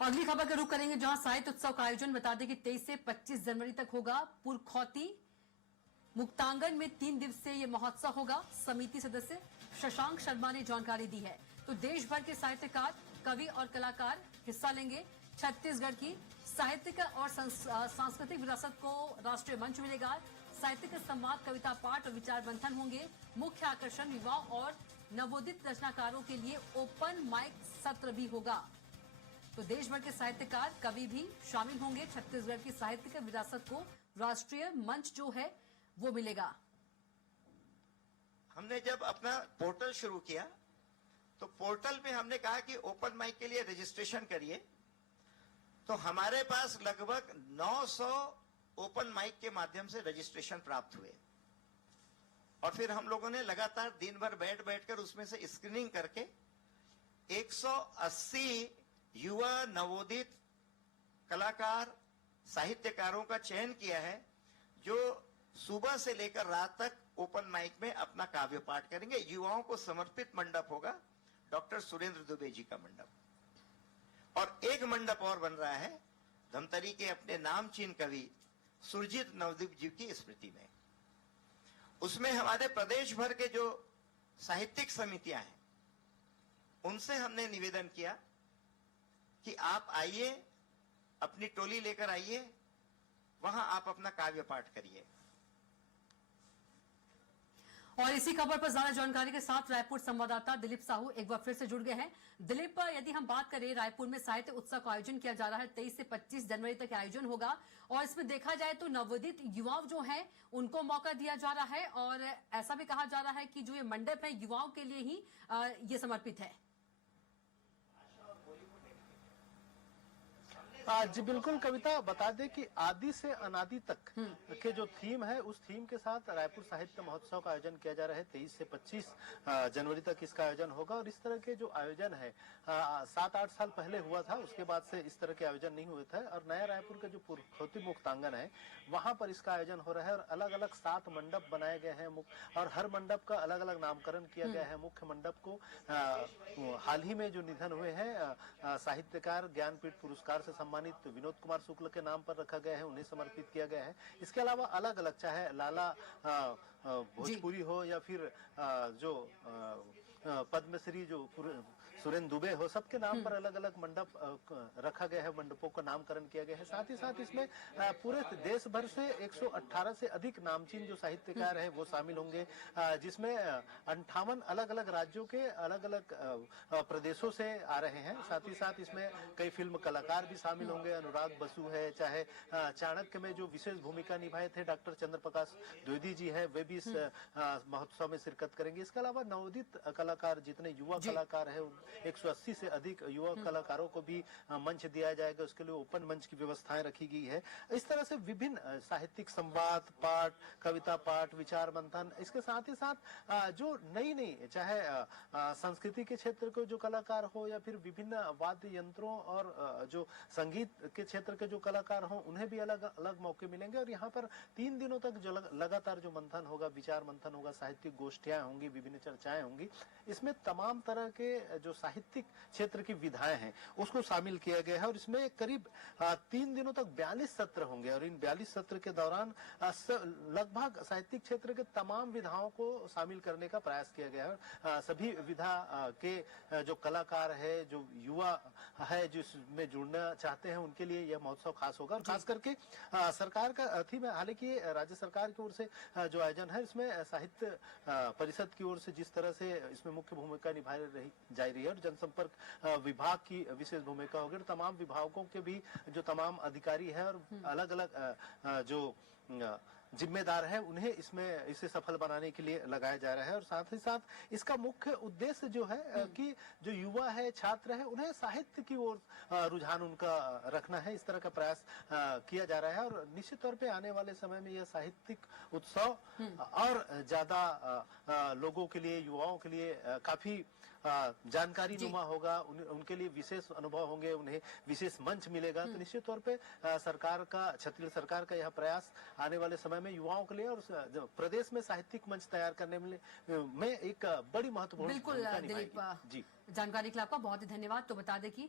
अगली खबर का रुख करेंगे जहां साहित्य उत्सव का आयोजन बता दें कि 23 से 25 जनवरी तक होगा। पुरखौती मुक्तांगन में 3 दिवसीय ये महोत्सव होगा। समिति सदस्य शशांक शर्मा ने जानकारी दी है। तो देश भर के साहित्यकार, कवि और कलाकार हिस्सा लेंगे। छत्तीसगढ़ की साहित्यिक और सांस्कृतिक विरासत को राष्ट्रीय मंच मिलेगा। साहित्यिक संवाद, कविता पाठ और विचार मंथन होंगे। मुख्य आकर्षण युवाओं और नवोदित रचनाकारों के लिए ओपन माइक सत्र भी होगा। तो देश भर के साहित्यकार, कवि भी शामिल होंगे। छत्तीसगढ़ की साहित्यिक विरासत को राष्ट्रीय मंच जो है वो मिलेगा। हमने जब अपना पोर्टल शुरू किया तो पोर्टल पे हमने कहा कि ओपन माइक के लिए रजिस्ट्रेशन करिए। तो हमारे पास लगभग 900 ओपन माइक के माध्यम से रजिस्ट्रेशन प्राप्त हुए और फिर हम लोगों ने लगातार दिन भर बैठकर उसमें से स्क्रीनिंग करके 180 युवा नवोदित कलाकार, साहित्यकारों का चयन किया है जो सुबह से लेकर रात तक ओपन माइक में अपना काव्य पाठ करेंगे। युवाओं को समर्पित मंडप होगा डॉक्टर सुरेंद्र दुबे जी का मंडप। और एक मंडप और बन रहा है धमतरी के अपने नामचीन कवि सुरजीत नवदीप जी की स्मृति में। उसमें हमारे प्रदेश भर के जो साहित्यिक समितियां हैं उनसे हमने निवेदन किया कि आप आइए, अपनी टोली लेकर आइए, वहां आप अपना काव्य पाठ करिए। और इसी खबर पर ज्यादा जानकारी के साथ रायपुर संवाददाता दिलीप साहू एक बार फिर से जुड़ गए हैं। दिलीप, यदि हम बात करें, रायपुर में साहित्य उत्सव का आयोजन किया जा रहा है। 23 से 25 जनवरी तक आयोजन होगा और इसमें देखा जाए तो नवोदित युवाओं जो हैं उनको मौका दिया जा रहा है और ऐसा भी कहा जा रहा है कि जो ये मंडप है युवाओं के लिए ही ये समर्पित है। जी बिल्कुल कविता, बता दें कि आदि से अनादि तक के जो थीम है उस थीम के साथ रायपुर साहित्य महोत्सव का आयोजन किया जा रहा है। 23 से 25 जनवरी तक इसका आयोजन होगा और इस तरह के जो आयोजन है 7-8 साल पहले हुआ था, उसके बाद से इस तरह के आयोजन नहीं हुए थे। और नया रायपुर के जो पुरखौती मुक्तांगन है वहां पर इसका आयोजन हो रहा है और अलग अलग 7 मंडप बनाए गए हैं और हर मंडप का अलग अलग नामकरण किया गया है। मुख्य मंडप को हाल ही में जो निधन हुए हैं साहित्यकार, ज्ञानपीठ पुरस्कार से सम्मानित विनोद कुमार शुक्ल के नाम पर रखा गया है, उन्हें समर्पित किया गया है। इसके अलावा अलग अलग, चाहे लाला भोजपुरी हो या फिर जो पद्मश्री जो सुरेंद्र दुबे हो, सबके नाम पर अलग अलग मंडप रखा गया है, मंडपों का नामकरण किया गया है। साथ ही साथ इसमें पूरे देश भर से 118 से अधिक नामचीन जो साहित्यकार है वो शामिल होंगे, जिसमें 58 अलग अलग राज्यों के अलग अलग प्रदेशों से आ रहे हैं। साथ ही साथ इसमें कई फिल्म कलाकार भी शामिल होंगे। अनुराग बसु है, चाहे चाणक्य में जो विशेष भूमिका निभाए थे डॉक्टर चंद्रप्रकाश द्विवेदी जी है, वे भी इस महोत्सव में शिरकत करेंगे। इसके अलावा नवोदित कलाकार, जितने युवा कलाकार है 180 से अधिक युवा कलाकारों को भी मंच दिया जाएगा। उसके लिए ओपन मंच की व्यवस्थाएं रखी गई है। इस तरह से विभिन्न साहित्यिक संवाद, पाठ, कविता पाठ, विचार मंथन, इसके साथ ही साथ जो नई चाहे संस्कृति के क्षेत्र के जो कलाकार हो या फिर विभिन्न वाद्य यंत्रों और जो संगीत के क्षेत्र के जो कलाकार हों उन्हें भी अलग अलग मौके मिलेंगे। और यहाँ पर 3 दिनों तक जो लगातार जो मंथन होगा, विचार मंथन होगा, साहित्यिक गोष्ठियां होंगी, विभिन्न चर्चाएं होंगी। इसमें तमाम तरह के जो साहित्यिक क्षेत्र की विधाएं हैं उसको शामिल किया गया है और इसमें करीब 3 दिनों तक 42 सत्र होंगे और इन 42 सत्र के दौरान लगभग साहित्यिक क्षेत्र के तमाम विधाओं को शामिल करने का प्रयास किया गया है। सभी विधा के जो कलाकार है, जो युवा है, जो इसमें जुड़ना चाहते हैं, उनके लिए यह महोत्सव खास होगा। और खास करके सरकार का थीम है, हालांकि राज्य सरकार की ओर से जो आयोजन है इसमें साहित्य परिषद की ओर से जिस तरह से इसमें मुख्य भूमिका निभाई जा रही है और जनसंपर्क विभाग की विशेष भूमिका होगी। तमाम विभागों के भी जो तमाम अधिकारी है और अलग अलग जो जिम्मेदार है उन्हें इसमें इसे सफल बनाने के लिए लगाया जा रहा है। और साथ ही साथ इसका मुख्य उद्देश्य जो है कि जो युवा है, छात्र है, उन्हें साहित्य की ओर रुझान उनका रखना है। इस तरह का प्रयास किया जा रहा है और निश्चित तौर पे आने वाले समय में यह साहित्यिक उत्सव और ज्यादा लोगों के लिए, युवाओं के लिए काफी जानकारी नुमा होगा। उनके लिए विशेष अनुभव होंगे, उन्हें विशेष मंच मिलेगा। तो निश्चित तौर पे सरकार का, छत्तीसगढ़ सरकार का यह प्रयास आने वाले समय में युवाओं के लिए और प्रदेश में साहित्यिक मंच तैयार करने में एक बड़ी महत्वपूर्ण बिल्कुल दिलीप, जी जानकारी के लिए आपका बहुत ही धन्यवाद। तो बता दें कि